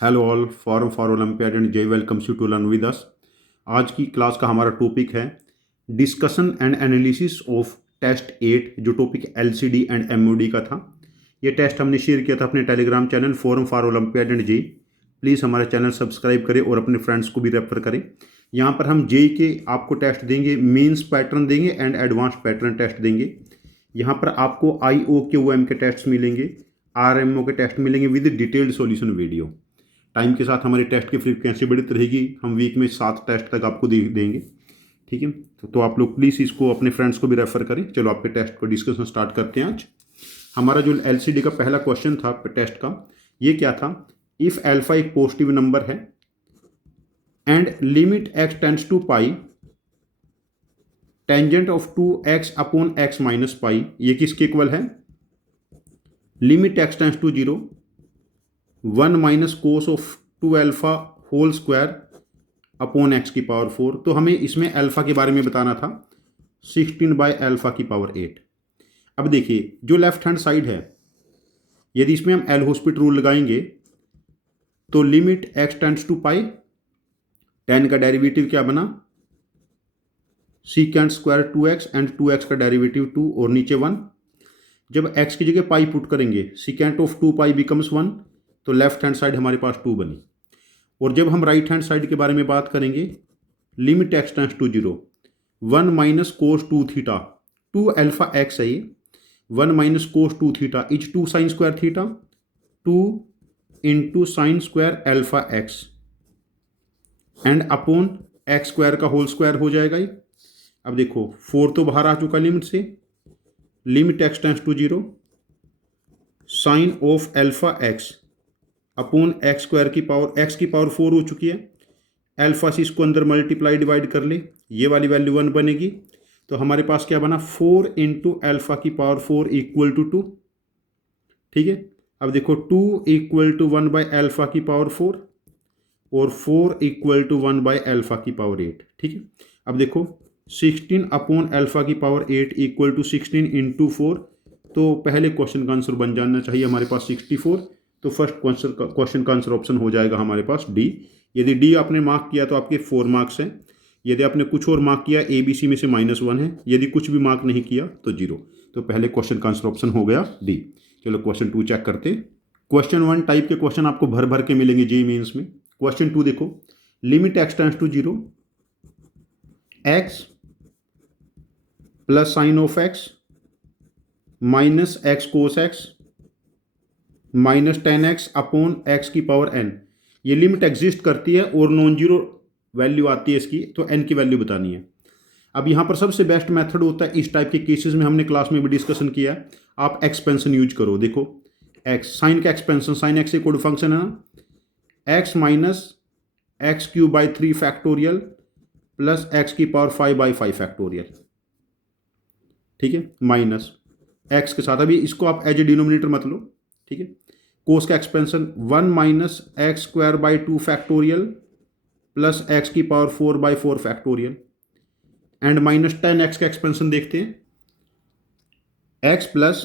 Hello all, forum for olympiad and JEE welcomes you to learn with us. आज की class का हमारा topic है discussion and analysis of test 8, जो topic LCD and MoD का था। ये टेस्ट हमने शेयर किया था अपने Telegram channel forum for olympiad and JEE. Please हमारा चैनल सब्सक्राइब करें और अपने फ्रेंड्स को भी रेफर करें। यहाँ पर हम जेई के आपको टेस्ट देंगे, मेंस पैटर्न देंगे एंड एडवांस पैटर्न टेस्ट देंगे। यहाँ पर आपको आईओ के ओएम के टेस्ट मिलेंगे, आरएमओ के टेस्ट मिलेंगे with detailed solution video. Time के साथ हमारे टेस्ट की फ्रीक्वेंसी बढ़ती रहेगी, हम वीक में 7 टेस्ट तक आपको देंगे। ठीक है, तो आप लोग प्लीज़ इसको अपने फ्रेंड्स को भी रेफर करें। चलो आपके टेस्ट को डिस्कशन स्टार्ट करते हैं। आज हमारा जो एलसीडी का पहला क्वेश्चन था टेस्ट का, ये क्या था? इफ़ एल्फा एक पॉजिटिव नंबर है and limit x tends to pi, tangent of 2x upon x minus pi, ये किसके इक्वल है? Limit x tends to 0, 1 minus cos of 2 alpha whole square upon x की पावर 4। तो हमें इसमें अल्फा के बारे में बताना था, 16 बाय अल्फा की पावर 8। अब देखिए जो लेफ्ट हैंड साइड है, यदि इसमें हम एल हॉस्पिटल रूल लगाएंगे तो लिमिट एक्स टेंड्स टू पाई, 10 का डेरिवेटिव क्या बना? Secant square 2x and 2x का डेरिवेटिव 2 और नीचे 1। जब x की जगह पाई पुट करेंगे, सीकेंट ऑफ 2 पाई बिकम्स 1, तो लेफ्ट हैंड साइड हमारे पास 2 बनी। और जब हम राइट हैंड साइड के बारे में बात करेंगे, limit x tends to 0, 1 minus cos 2 theta, 2 alpha x है ये, 1 minus cos 2 theta is 2 sine square theta, 2 into sine square alpha x and upon x square का होल स्क्वायर हो जाएगा ये। अब देखो 4 तो बाहर आ चुका लिमिट से, limit x tends to 0, sine of alpha x upon x square की पावर, एक्स की पावर 4 हो चुकी है, अल्फा से इसको अंदर मल्टीप्लाई डिवाइड कर ले, ये वाली वैल्यू 1 बनेगी। तो हमारे पास क्या बना? 4 इंटू अल्फा की पावर 4 इक्वल टू 2। ठीक है, अब देखो 2 इक्वल टू 1 बाय अल्फा की पावर 4 और 4 इक्वल टू 1 बाय अल्फा की पावर 8। ठीक है, अब देखो 16 अपॉन अल्फा की पावर 8 इक्वल टू 16 इंटू 4। तो पहले क्वेश्चन का आंसर बन जाना चाहिए हमारे पास 64। तो फर्स्ट क्वेश्चन का आंसर ऑप्शन हो जाएगा हमारे पास डी। यदि डी आपने मार्क किया तो आपके 4 मार्क्स हैं। यदि आपने कुछ और मार्क किया, ए बी सी में से -1 है। यदि कुछ भी मार्क नहीं किया तो 0। तो पहले क्वेश्चन का आंसर ऑप्शन हो गया डी। चलो क्वेश्चन 2 चेक करते। क्वेश्चन 1 टाइप के क्वेश्चन आपको भर भर के मिलेंगे जेईई मेंस में। क्वेश्चन 2 देखो, limit x tends to 0, x plus sine of x minus x cos x minus 10x upon x की पावर n। ये लिमिट एग्जिस्ट करती है और नॉन जीरो वैल्यू आती है इसकी, तो n की वैल्यू बतानी है। अब यहाँ पर सबसे बेस्ट मेथड होता है इस टाइप के केसेस में, हमने क्लास में भी डिस्कशन किया, आप एक्सपेंशन यूज करो। देखो x साइन का expansion, sine x equal to function है ना, x minus x cube by 3 factorial plus x की पावर 5 बाई 5 फैक्टोरियल। ठीक है, माइनस एक्स के साथ, अभी इसको आप एज ए डिनोमिनेटर मत लो। ठीक है, कोस का expansion 1 minus x square by 2 factorial plus x की power 4 by 4 factorial and minus 10x का एक्सपेंशन देखते हैं, x plus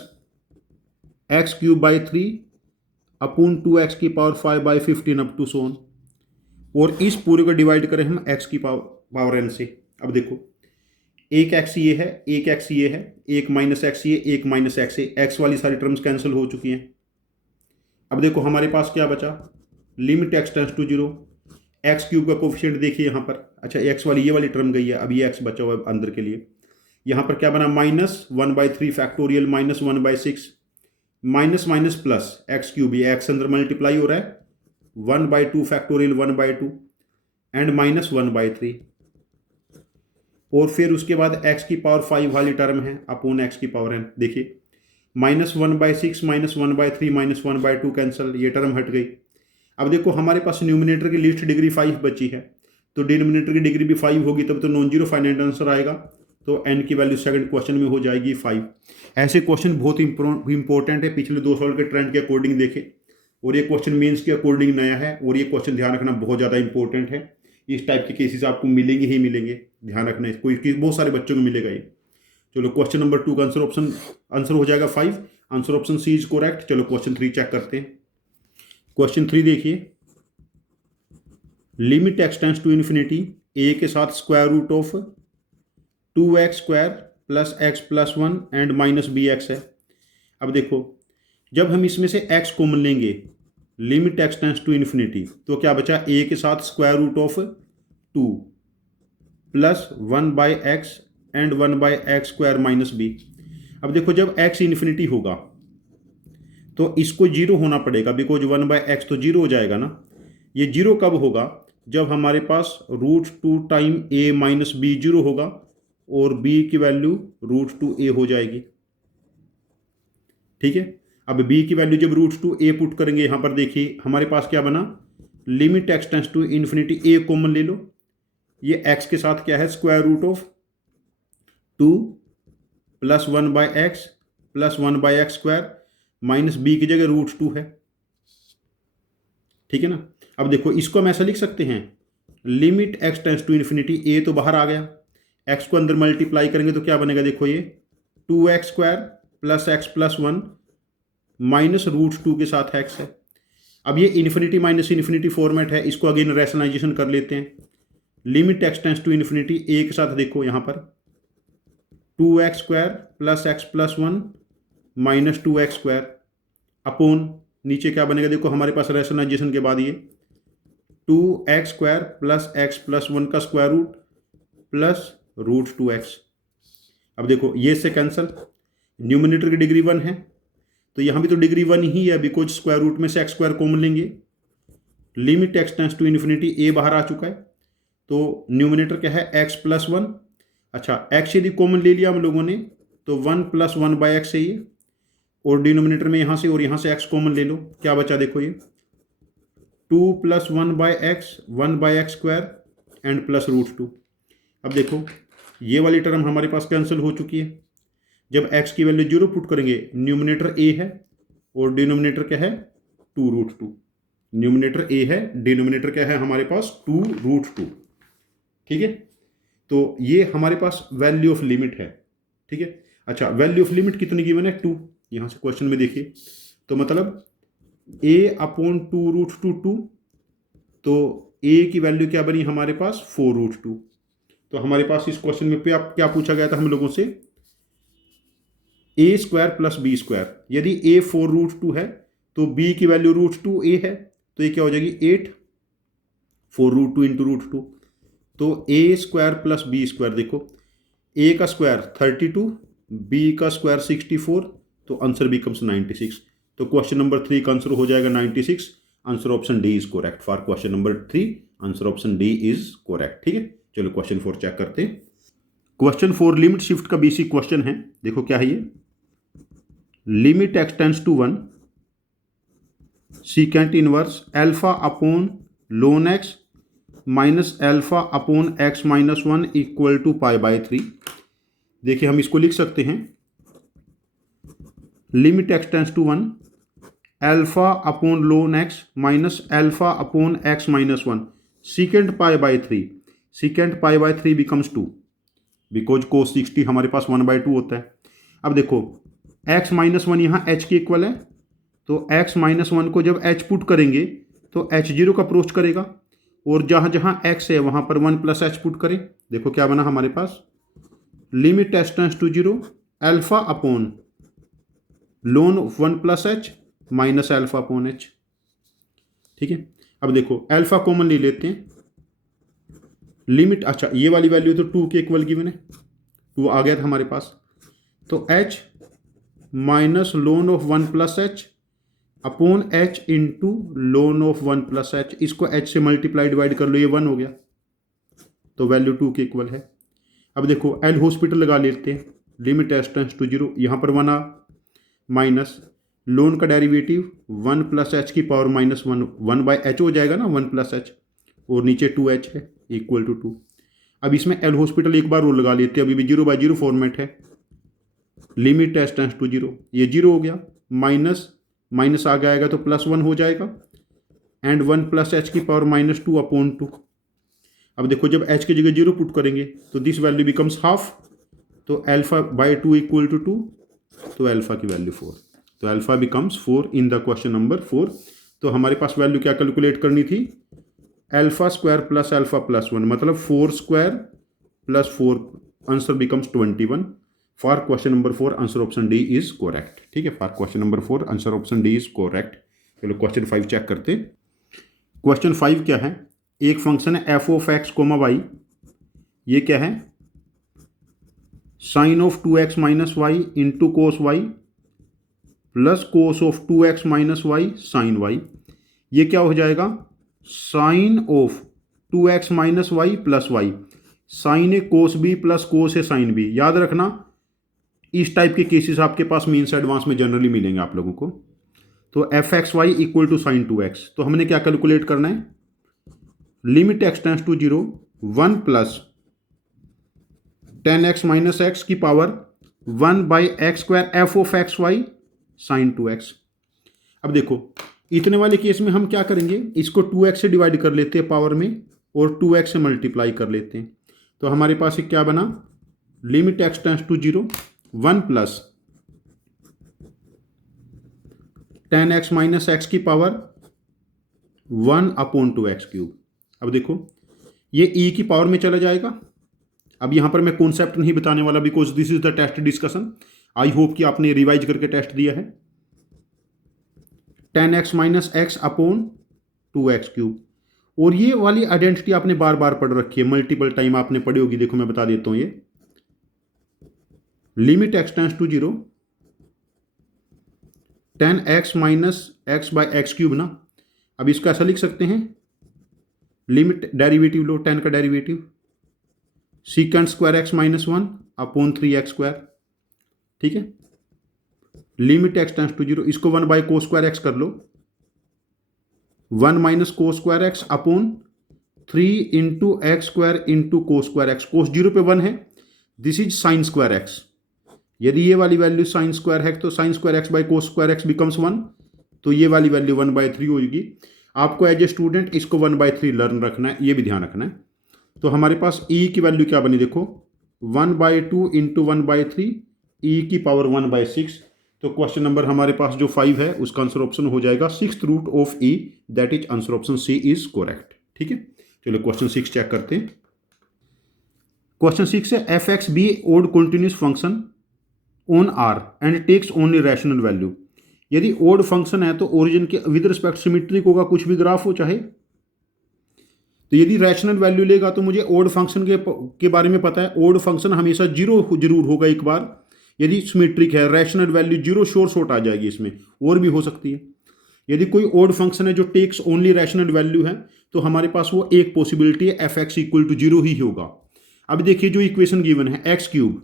x cube by 3 upon 2x की power 5 by 15 up to so on. और इस पूरे को डिवाइड करें हम x की पावर n से। अब देखो एक x ये है, एक x ये है, एक माइनस एक्स ये, एक माइनस एक्स ये, x वाली सारी टर्म्स कैंसिल हो चुकी हैं। अब देखो हमारे पास क्या बचा? Limit x tends to 0, x cube का कोफिशिएंट देखिए यहाँ पर। अच्छा, एक्स वाली ये वाली टर्म गई है, अब ये एक्स बचा हुआ है अंदर के लिए। यहाँ पर क्या बना? -1/3 factorial minus 1/6 minus minus plus x cube, ये एक्स अंदर मल्टीप्लाई हो रहा है, 1/2 फैक्टोरियल 1/2 एंड माइनस 1/3। और फिर उसके बाद एक्स की पावर 5 वाली टर्म है अपॉन एक्स की पावर n। देखिए -1/6 माइनस 1/3 माइनस 1/2 कैंसल, ये टर्म हट गई। अब देखो हमारे पास न्यूमिनेटर की लीस्ट डिग्री 5 बची है, तो डिनोमिनेटर की डिग्री भी 5 होगी, तब तो नॉन जीरो फाइनाइट आंसर आएगा। तो n की वैल्यू सेकंड क्वेश्चन में हो जाएगी 5। ऐसे क्वेश्चन बहुत इंपॉर्टेंट है, पिछले 2 साल के ट्रेंड के अकॉर्डिंग देखें, और ये क्वेश्चन मेंस के अकॉर्डिंग नया है, और ये क्वेश्चन ध्यान रखना बहुत ज़्यादा इंपॉर्टेंट है। इस टाइप के केसेस आपको मिलेंगे ही मिलेंगे, ध्यान रखना, कोई बहुत सारे बच्चों को मिलेगा ये। चलो क्वेश्चन नंबर 2 का आंसर हो जाएगा 5। Answer option C is correct. चलो क्वेश्चन 3 चेक करते हैं। क्वेश्चन 3 देखिए, limit x tends to infinity a के साथ square root of 2x² plus x plus 1 and minus b x है। अब देखो जब हम इसमें से x कॉमन लेंगे limit x tends to infinity तो क्या बचा, a के साथ square root of 2 plus 1/x and 1/x² minus b। अब देखो जब x इन्फिनिटी होगा तो इसको जीरो होना पड़ेगा, बिकॉज 1/x तो जीरो हो जाएगा ना। ये जीरो कब होगा, जब हमारे पास √2 time a minus b zero होगा और b की वैल्यू √2a हो जाएगी। ठीक है, अब b की वैल्यू जब √2a पुट करेंगे, यहां पर देखिए हमारे पास क्या बना, limit x tends to infinity a common ले लो, ये x के साथ क्या है square root of 2 plus 1/x plus 1/x² minus b की जगह √2 है। ठीक है ना। अब देखो इसको हम ऐसा लिख सकते हैं, limit x tends to infinity a तो बाहर आ गया, x को अंदर मल्टीप्लाई करेंगे तो क्या बनेगा, देखो ये 2x² plus x plus 1 minus √2 के साथ x है। अब ये इन्फिनिटी माइनस इन्फिनिटी फॉर्मेट है, इसको अगेन रैशनलाइजेशन कर लेते हैं। Limit x tends to infinity a के साथ देखो यहाँ पर 2x² plus x plus 1 minus 2x² upon नीचे क्या बनेगा, देखो हमारे पास रैशनलाइजेशन के बाद ये 2x² प्लस एक्स प्लस 1 का स्क्वायर रूट प्लस √2x। अब देखो ये से कैंसल, न्यूमरेटर की डिग्री 1 है तो यहाँ भी तो डिग्री 1 ही है, बिकॉज स्क्वायर रूट में से x² कॉमन लेंगे। Limit x tends to infinity a बाहर आ चुका है तो न्यूमरेटर क्या है x प्लस 1। अच्छा x यदि कॉमन ले लिया हम लोगों ने तो 1 प्लस 1/x है ये, और डिनोमिनेटर में यहाँ से और यहाँ से x कॉमन ले लो, क्या बचा देखो ये 2 plus 1/x 1/x² and plus √2। अब देखो ये वाली टर्म हमारे पास कैंसिल हो चुकी है। जब x की वैल्यू 0 पुट करेंगे, न्यूमरेटर a है और डिनोमिनेटर क्या है 2√2। न्यूमरेटर a है, डिनोमिनेटर क्या है हमारे पास 2√2। ठीक है, तो ये हमारे पास वैल्यू ऑफ लिमिट है। ठीक है, अच्छा वैल्यू ऑफ लिमिट कितनी गिवन है 2, यहाँ से क्वेश्चन में देखिए तो मतलब a अपॉन 2√2 तो a की वैल्यू क्या बनी हमारे पास 4√2। तो हमारे पास इस क्वेश्चन में क्या पूछा गया था हम लोगों से, a² प्लस b²। यदि a 4√2 है तो b की वैल्यू √2a है तो ये क्या हो जाएगी 8, 4√2 इंटू √2 तो a² प्लस b²। देखो a का स्क्वायर 32, b का स्क्वायर 64 तो आंसर बिकम्स 96। तो क्वेश्चन नंबर 3 का आंसर हो जाएगा 96। Answer option D is correct for question number 3। Answer option D is correct. ठीक है, चलो क्वेश्चन 4 चेक करते हैं। क्वेश्चन 4 लिमिट शिफ्ट का बेसिक क्वेश्चन है। देखो क्या है ये, limit x tends to 1 secant inverse alpha upon ln x minus alpha upon x minus 1 equal to π/3। देखिए हम इसको लिख सकते हैं, limit x tends to 1 alpha upon ln x minus alpha upon x minus 1 secant π/3। Secant π/3 becomes 2 because cos 60 हमारे पास 1/2 होता है। अब देखो x माइनस 1 यहाँ h के इक्वल है तो x माइनस 1 को जब h पुट करेंगे तो h 0 का अप्रोच करेगा और जहाँ जहाँ x है वहाँ पर 1 प्लस h पुट करें। देखो क्या बना हमारे पास, limit x tends to 0 alpha upon ln 1 plus h minus alpha upon h। ठीक है, अब देखो अल्फा कॉमन ले लेते हैं, लिमिट अच्छा ये वाली वैल्यू तो 2 के इक्वल गिवन है, 2 आ गया था हमारे पास तो h minus ln of 1 plus h upon h into ln of 1 plus h। इसको h से मल्टीप्लाई डिवाइड कर लो, ये 1 हो गया तो वैल्यू 2 के इक्वल है। अब देखो एल हॉस्पिटल लगा लेते हैं, लिमिट एस टेंस टू 0 यहाँ पर 1 आ माइनस लोन का डेरिवेटिव 1 प्लस एच की पावर माइनस 1/h हो जाएगा ना, 1 प्लस एच और नीचे 2h है इक्वल टू 2। अब इसमें एल हॉस्पिटल एक बार और लगा लेते हैं, अभी भी 0/0 फॉर्मेट है। लिमिट एस टेंस टू 0, ये 0 हो गया, माइनस माइनस आगे आएगा तो +1 हो जाएगा एंड 1 प्लस एच की पावर माइनस 2 अपॉन 2। अब देखो जब h की जगह 0 पुट करेंगे तो दिस वैल्यू बिकम्स हाफ, तो α/2 इक्वल टू 2 तो अल्फा की वैल्यू 4, तो alpha becomes 4 in the question number 4। तो हमारे पास वैल्यू क्या कैलकुलेट करनी थी, alpha square plus alpha plus 1 मतलब 4 square plus 4, answer becomes 21। For question number 4 answer option D is correct. ठीक है, for question number 4 answer option D is correct. चलो question 5 check करते। क्वेश्चन 5 क्या है, एक फंक्शन है F of x comma Y, ये क्या है, sine of 2x minus y into cos y plus cos of 2x minus y sine y. ये क्या हो जाएगा, sine of 2x minus y plus y, sine a cos b plus cos a sine b. याद रखना इस type के cases आपके पास मेंस एडवांस में जनरली मिलेंगे आप लोगों को। तो f x y equal to sine 2x, तो हमने क्या कैलकुलेट करना है, limit x tends to 0 1 plus 10x minus x की power 1 by x square f of x y sine 2x। अब देखो इतने वाले केस में हम क्या करेंगे, इसको 2x से डिवाइड कर लेते हैं पावर में और 2x से मल्टीप्लाई कर लेते हैं। तो हमारे पास क्या बना, limit x tends to 0 1 plus 10x minus x की पावर 1 अपॉन 2x क्यूब। अब देखो ये e की पावर में चला जाएगा। अब यहां पर मैं कॉन्सेप्ट नहीं बताने वाला because this is the test discussion. I hope कि आपने रिवाइज करके टेस्ट दिया है। 10x minus x upon 2x cube, और ये वाली आइडेंटिटी आपने बार बार पढ़ रखी है, मल्टीपल टाइम आपने पढ़ी होगी। देखो मैं बता देता हूं, ये limit x tends to 0 10x minus x by x cube ना। अब इसको ऐसा लिख सकते हैं, लिमिट डेरिवेटिव लो 10 का derivative secant square x minus 1 upon 3x square. ठीक है, लिमिट एक्स टेंड्स टू 0, इसको 1 बाई को स्क्वायर एक्स कर लो, 1 माइनस को square x upon 3 into x square into को स्क्वायर एक्स। कोस 0 पे 1 है, this is sine square x. यदि ये वाली वैल्यू साइन स्क्वायर है तो sine square x by cos square x becomes 1, तो ये वाली वैल्यू 1/3 होगी। आपको एज ए स्टूडेंट इसको 1/3 लर्न रखना है, ये भी ध्यान रखना है। तो हमारे पास e की वैल्यू क्या बनी, देखो 1/2 इंटू 1/3 e की पावर 1/6। तो क्वेश्चन नंबर हमारे पास जो 5 है उसका आंसर ऑप्शन हो जाएगा 6th root of e, that is answer option C is correct. ठीक है, चलो क्वेश्चन 6 चेक करते हैं। क्वेश्चन 6 है f x be odd continuous function on R and takes only rational value. यदि ओड फंक्शन है तो ओरिजिन के विद रिस्पेक्ट सिमेट्रिक होगा, कुछ भी ग्राफ हो चाहे। तो यदि रैशनल वैल्यू लेगा तो मुझे ओड फंक्शन के बारे में पता है, ओड फंक्शन हमेशा 0 जरूर होगा एक बार। यदि सिमेट्रिक है रैशनल वैल्यू 0 शॉर्ट आ जाएगी, इसमें और भी हो सकती है। यदि कोई ओड फंक्शन है जो टेक्स ओनली रैशनल वैल्यू है तो हमारे पास वो एक पॉसिबिलिटी है एफ एक्स इक्वल टू 0 ही होगा। अब देखिए जो इक्वेशन गिवन है एक्स क्यूब,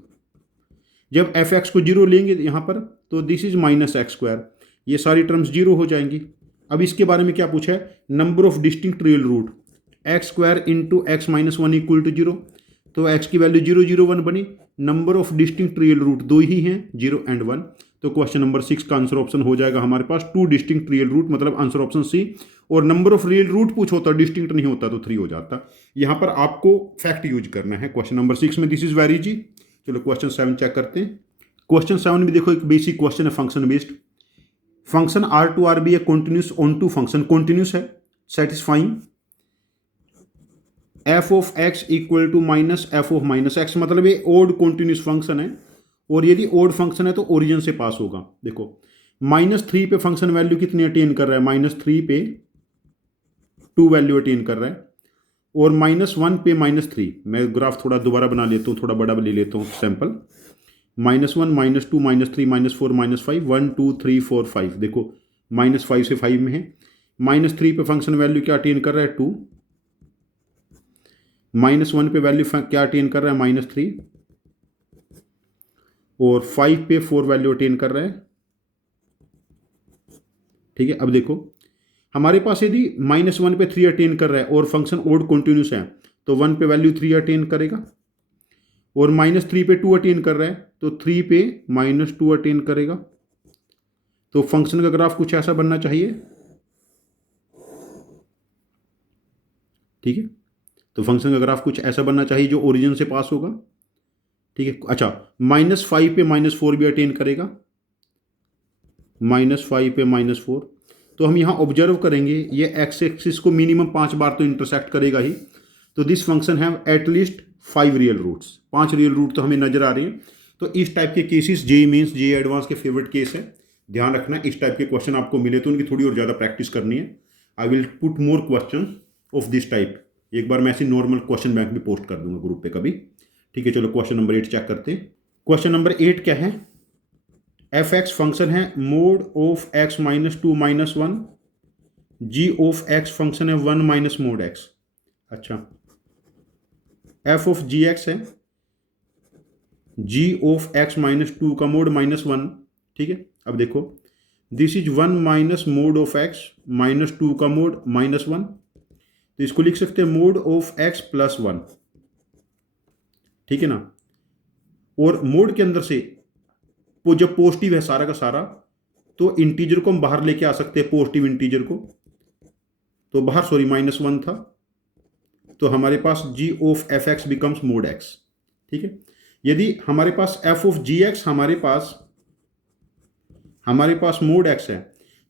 जब एफ एक्स को 0 लेंगे यहाँ पर तो this is minus x square, ये सारी टर्म्स 0 हो जाएंगी। अब इसके बारे में क्या पूछा है, number of distinct real root x square into x minus 1 equal to 0। तो एक्स की वैल्यू 0 0 1 बनी, number of distinct real root 2 ही हैं 0 एंड 1। तो क्वेश्चन नंबर 6 का आंसर ऑप्शन हो जाएगा हमारे पास 2 डिस्टिंक्ट रियल रूट, मतलब आंसर ऑप्शन सी। और नंबर ऑफ रियल रूट पूछ होता, डिस्टिंक्ट नहीं होता तो 3 हो जाता। यहाँ पर आपको फैक्ट यूज करना है क्वेश्चन नंबर 6 में, दिस इज वेरी जी। चलो क्वेश्चन 7 चेक करते हैं। क्वेश्चन 7 में देखो एक बेसिक क्वेश्चन है function based. Function R to R be a continuous onto function continuous है, satisfying f of x equal to minus f of minus x, मतलब ये ओड कॉन्टिन्यूस फंक्शन है। और यदि ओड फंक्शन है तो origin से पास होगा। देखो -3 पे फंक्शन वैल्यू कितनी अटेन कर रहा है, -3 पे 2 वैल्यू अटेन कर रहा है, और -1 पे -3। मैं ग्राफ थोड़ा दोबारा बना लेता हूँ, थोड़ा बड़ा ले लेता हूँ सैंपल। -1 -2 -3 -4 -5 1 2 3 4 5। देखो -5 से 5 में है। -3 पे फंक्शन वैल्यू क्या अटेन कर रहा है 2, -1 पे वैल्यू क्या अटेन कर रहा है -3, और 5 पे 4 वैल्यू अटेन कर रहा है। ठीक है, अब देखो हमारे पास यदि -1 पे 3 अटेन कर रहा है और फंक्शन ओड कॉन्टिन्यूस है तो 1 पे वैल्यू 3 अटेन करेगा, और -3 पे 2 अटेन कर रहा है तो 3 पे -2 अटेन करेगा। तो फंक्शन का ग्राफ कुछ ऐसा बनना चाहिए। ठीक है, तो फंक्शन का ग्राफ कुछ ऐसा बनना चाहिए जो ओरिजिन से पास होगा। ठीक है, अच्छा -5 पे -4 भी अटेन करेगा, -5 पे -4। तो हम यहाँ ऑब्जर्व करेंगे ये एक्स एक्सिस को मिनिमम 5 बार तो इंटरसेक्ट करेगा ही। तो this function have at least 5 real roots, 5 real root तो हमें नजर आ रही है। तो इस टाइप के cases JEE Mains JEE advance के फेवरेट केस है, ध्यान रखना। इस टाइप के क्वेश्चन आपको मिले तो उनकी थोड़ी और ज़्यादा प्रैक्टिस करनी है। I will put more question of this type. एक बार मैं ऐसी नॉर्मल क्वेश्चन बैंक में पोस्ट कर दूंगा ग्रुप पे कभी। ठीक है, चलो क्वेश्चन नंबर 8 चेक करते हैं। क्वेश्चन नंबर 8 क्या है? एफ एक्स फंक्शन है mod of x minus 2 minus 1, g of x function है 1 माइनस मोड एक्स। अच्छा, एफ ऑफ जी एक्स है जी ऑफ एक्स माइनस 2 का मोड माइनस 1। ठीक है, अब देखो this is 1 minus mode of x minus 2 का मोड माइनस 1, तो इसको लिख सकते हैं मोड ऑफ एक्स प्लस 1। ठीक है ना, और मोड के अंदर से जब पॉजिटिव है सारा का सारा, तो इंटीजर को हम बाहर लेके आ सकते हैं, पॉजिटिव इंटीजर को। तो बाहर सॉरी -1 था, तो हमारे पास g of f x becomes mod x. ठीक है, यदि हमारे पास एफ ऑफ जी एक्स हमारे पास मोड एक्स है,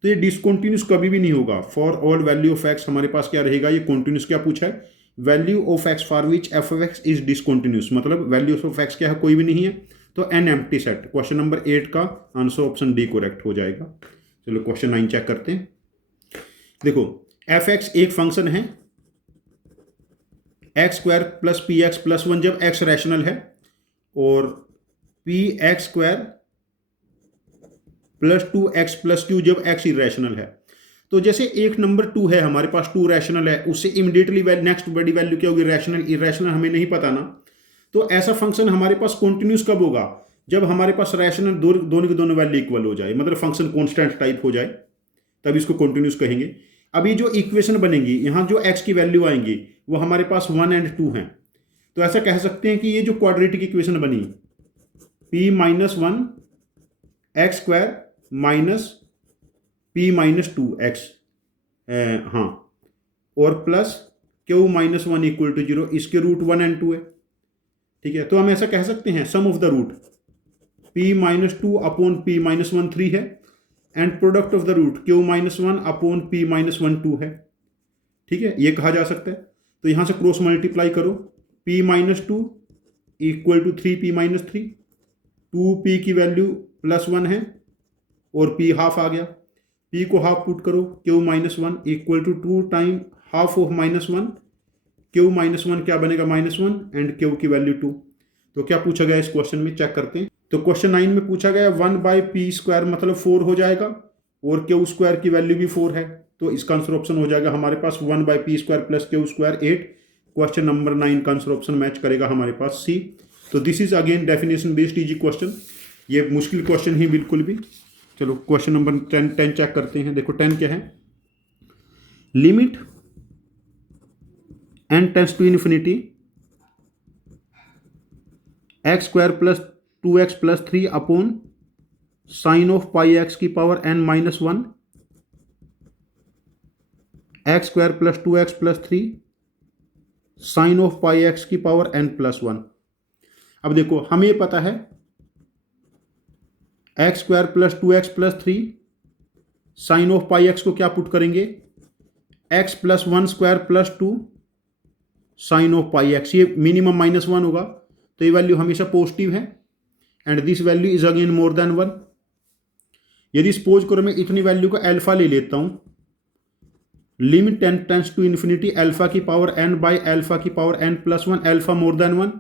तो ये डिसकंटिन्यूस कभी भी नहीं होगा। For all value of x हमारे पास क्या रहेगा, ये कॉन्टिन्यूस क्या पूछा है, value of x for which F of x is discontinuous, मतलब वैल्यू ऑफ एक्स क्या है, कोई भी नहीं है, तो an empty set. Question number 8 का आंसर ऑप्शन डी करेक्ट हो जाएगा। चलो क्वेश्चन 9 चेक करते हैं। देखो एफ एक्स एक फंक्शन है x square plus P x plus 1 जब एक्स रैशनल है, और P x square plus 2x plus Q जब x इरेशनल है। तो जैसे एक नंबर 2 है हमारे पास, 2 रैशनल है, उससे इमीडिएटली नेक्स्ट बड़ी वैल्यू क्या होगी, रैशनल इरेशनल हमें नहीं पता ना। तो ऐसा फंक्शन हमारे पास कॉन्टिन्यूस कब होगा, जब हमारे पास रैशनल दोनों की दोनों वैल्यू इक्वल हो जाए, मतलब फंक्शन कॉन्स्टेंट टाइप हो जाए, तब इसको कॉन्टिन्यूस कहेंगे। अब ये जो इक्वेशन बनेगी, यहाँ जो x की वैल्यू आएंगी वो हमारे पास 1 और 2 हैं। तो ऐसा कह सकते हैं कि ये जो क्वाड्रेटिक इक्वेशन बनी p minus 1 x square minus p minus 2x, हाँ, और plus q minus 1 equal to 0, इसके रूट 1 और 2 है। ठीक है, तो हम ऐसा कह सकते हैं sum of the root p minus 2 upon p minus 1 3 है, and product of the root q minus 1 upon p minus 1 2 है। ठीक है, ये कहा जा सकता है। तो यहां से क्रॉस मल्टीप्लाई करो, p minus 2 equal to 3p minus 3, 2p की वैल्यू प्लस 1 है और p हाफ आ गया, p को हाफ पुट करो, q minus 1 equal to 2 time half of minus 1, q minus 1 क्या बनेगा -1, एंड q की वैल्यू 2। तो क्या पूछा गया इस क्वेश्चन में, चेक करते हैं। तो क्वेश्चन 9 में पूछा गया 1/p² मतलब 4 हो जाएगा, और q² की वैल्यू भी 4 है, तो इसका आंसर ऑप्शन हो जाएगा हमारे पास 1/p² plus q² 8। Question number 9 का आंसर ऑप्शन मैच करेगा हमारे पास सी। तो this is again definition based easy question, ये मुश्किल क्वेश्चन ही बिल्कुल भी। चलो क्वेश्चन नंबर 10 चेक करते हैं। देखो 10 क्या है, limit n tends to infinity x square plus 2x plus 3 upon sine of pi x की power n minus 1 x square plus 2x plus 3 sine of pi x की पावर n प्लस 1। अब देखो हमें ये पता है x square plus 2x plus 3 sine of pi x को क्या पुट करेंगे, x plus 1 square plus 2 sine of pi x, ये मिनिमम -1 होगा, तो ये वैल्यू हमेशा पॉजिटिव है, and this value is again more than 1। यदि सपोज करो मैं इतनी वैल्यू को अल्फा ले लेता हूं, limit n tends to infinity alpha की पावर n बाय अल्फा की power n plus 1 alpha more than 1,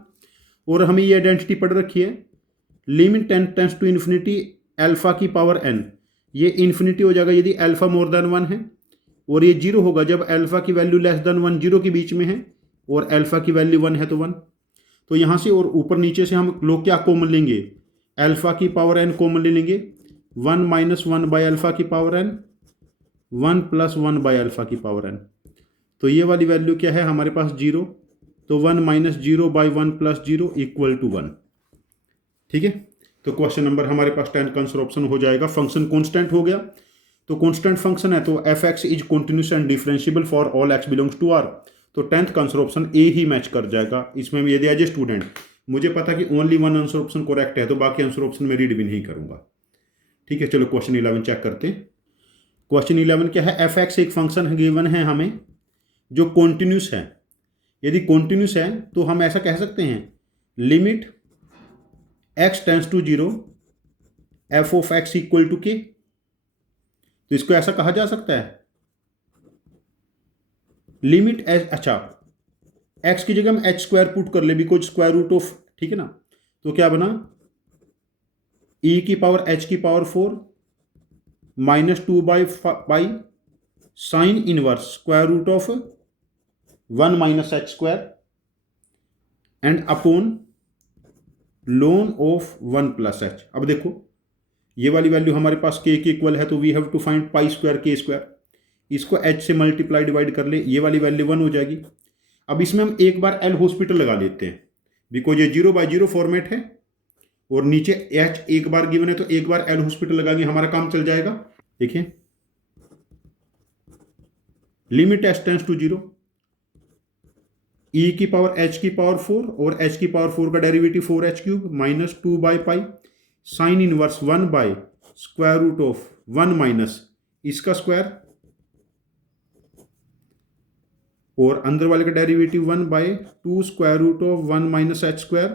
और हमें ये आइडेंटिटी पढ़ रखी है limit n tends to infinity alpha की पावर n, ये इन्फिनिटी हो जाएगा यदि अल्फा मोर देन 1 है, और ये 0 होगा जब अल्फा की वैल्यू लेस देन 1 0 के बीच में है, और अल्फा की वैल्यू 1 है तो 1। तो यहाँ से और ऊपर नीचे से हम लोग क्या कॉमन लेंगे, अल्फा की पावर n कॉमन ले लेंगे, 1 माइनस 1 बाय अल्फा की power n, 1 plus 1 bye alpha की पावर n। तो ये वाली वैल्यू क्या है हमारे पास 0, तो 1 minus 0 by 1 plus 0 equal to 1। ठीक है, तो क्वेश्चन नंबर हमारे पास 10 का आंसर ऑप्शन हो जाएगा। फंक्शन कांस्टेंट हो गया, तो कांस्टेंट फंक्शन है तो f x is continuous and differentiable for all x belongs to R, तो 10th का आंसर ऑप्शन ए ही मैच कर जाएगा। इसमें यदि एज ए स्टूडेंट मुझे पता कि ओनली 1 आंसर ऑप्शन करेक्ट है, तो बाकी आंसर ऑप्शन में रीड भी नहीं करूंगा। ठीक है, चलो क्वेश्चन 11 चेक करते हैं। क्वेश्चन 11 क्या है, एफ एक्स एक फंक्शन है गिवन है हमें जो कॉन्टिन्यूस है। यदि कॉन्टिन्यूस है तो हम ऐसा कह सकते हैं limit x tends to 0 f of x equal to k. तो इसको ऐसा कहा जा सकता है लिमिट एच, अच्छा एक्स की जगह हम एच स्क्वायर पुट कर ले बिकॉज स्क्वायर रूट ऑफ, ठीक है ना। तो क्या बना e की पावर h की पावर 4 -2/पाई sine inverse square root of 1 - h square and upon ln of 1 + h। अब देखो ये वाली वैल्यू हमारे पास k के इक्वल है तो we have to find pi square k स्क्वायर। इसको h से मल्टीप्लाई डिवाइड कर ले, ये वाली वैल्यू 1 हो जाएगी। अब इसमें हम एक बार एल हॉस्पिटल लगा लेते हैं बिकॉज ये 0/0 फॉर्मेट है और नीचे h एक बार गिवन है तो एक बार एल हॉस्पिटल लगाएंगे, हमारा काम चल जाएगा। देखिए limit h tends to 0 e की पावर h की पावर 4 और h की पावर 4 का डेरिवेटिव 4h³ -2/पाई sine inverse 1 square root of 1 - इसका स्क्वायर और अंदर वाले का derivative 1/2 square root of 1 - h square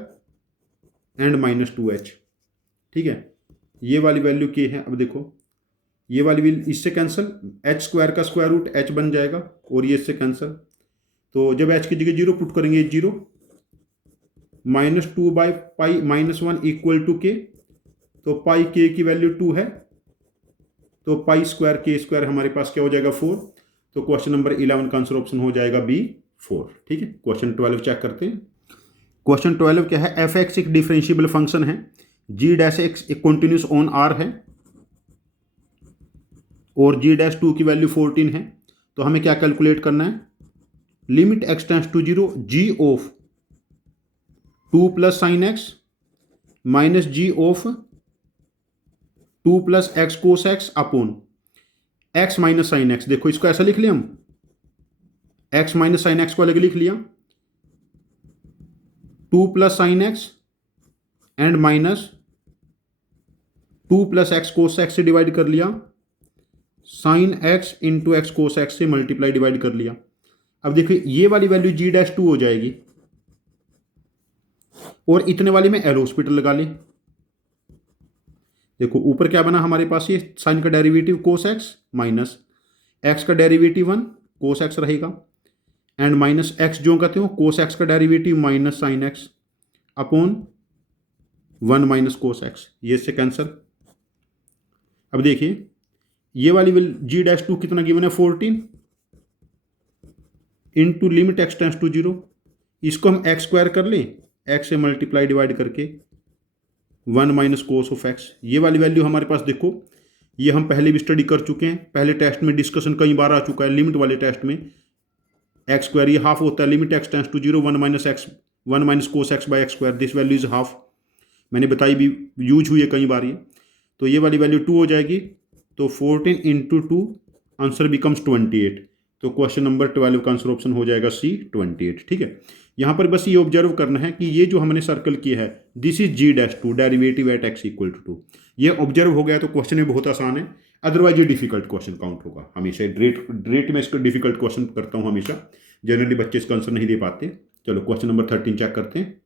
and -2h। ठीक है, ये वाली वैल्यू k है। अब देखो ये वाली वैल्यू इससे कैंसिल, h स्क्वायर का स्क्वायर रूट h बन जाएगा और ये इससे कैंसिल। तो जब h की जगह 0 पुट करेंगे 0 -2/पाई -1 इक्वल टू k। तो पाई k की वैल्यू 2 है तो पाई स्क्वायर k स्क्वायर हमारे पास क्या हो जाएगा 4। तो क्वेश्चन नंबर 11 का आंसर ऑप्शन हो जाएगा बी 4। ठीक है, क्वेश्चन 12 चेक करते हैं। क्वेश्चन 12 क्या है, एफ एक्स एक डिफरेंशिएबल फंक्शन है, जी डैश एक्स एक कॉन्टिन्यूस ऑन आर है और जी डैश 2 की वैल्यू 14 है। तो हमें क्या कैलकुलेट करना है, limit x tends to 0 g of 2 + sin x minus g of 2 + x cos x upon x - sin x। देखो इसको ऐसा लिख लिया हम, x - sin x को अलग लिख लिया, 2 + sin x and minus 2 + x cos x से डिवाइड कर लिया, sin x into x cos x से मल्टीप्लाई डिवाइड कर लिया। अब देखिए ये वाली वैल्यू g डैश 2 हो जाएगी और इतने वाली में एल हॉस्पिटल लगा ले। देखो ऊपर क्या बना हमारे पास, ये साइन का derivative cos x minus x का डेरिवेटिव 1 cos x रहेगा एंड माइनस x जो कहते हो cos x का derivative minus sin x upon 1 - cos x, ये से कैंसिल। अब देखिए ये वाली g डैश 2 कितना गिवन है 14 into limit x tends to 0। इसको हम x स्क्वायर कर लें, x से मल्टीप्लाई डिवाइड करके 1 - cos ऑफ x। ये वाली वैल्यू हमारे पास देखो ये हम पहले भी स्टडी कर चुके हैं, पहले टेस्ट में डिस्कशन कई बार आ चुका है। लिमिट वाले टेस्ट में एक्स स्क्वायर ये हाफ होता है, limit x tends to 0 1 - cos x by x square, this value is half. मैंने बताई भी, यूज हुई है कई बार ये। तो ये वाली वैल्यू 2 हो जाएगी, तो 14 इंटू 2 आंसर बिकम्स 28। तो क्वेश्चन नंबर 12 का आंसर ऑप्शन हो जाएगा सी 28। ठीक है, यहाँ पर बस ये ऑब्जर्व करना है कि ये जो हमने सर्कल किया है this is g dash 2 derivative at x equal to 2। ये ऑब्जर्व हो गया तो क्वेश्चन में बहुत आसान है, अदरवाइज ये डिफिकल्ट क्वेश्चन काउंट होगा हमेशा। रेट में इसको डिफिकल्ट क्वेश्चन करता हूँ हमेशा, जनरली बच्चे इसका आंसर नहीं दे पाते। चलो क्वेश्चन नंबर 13 चेक करते हैं।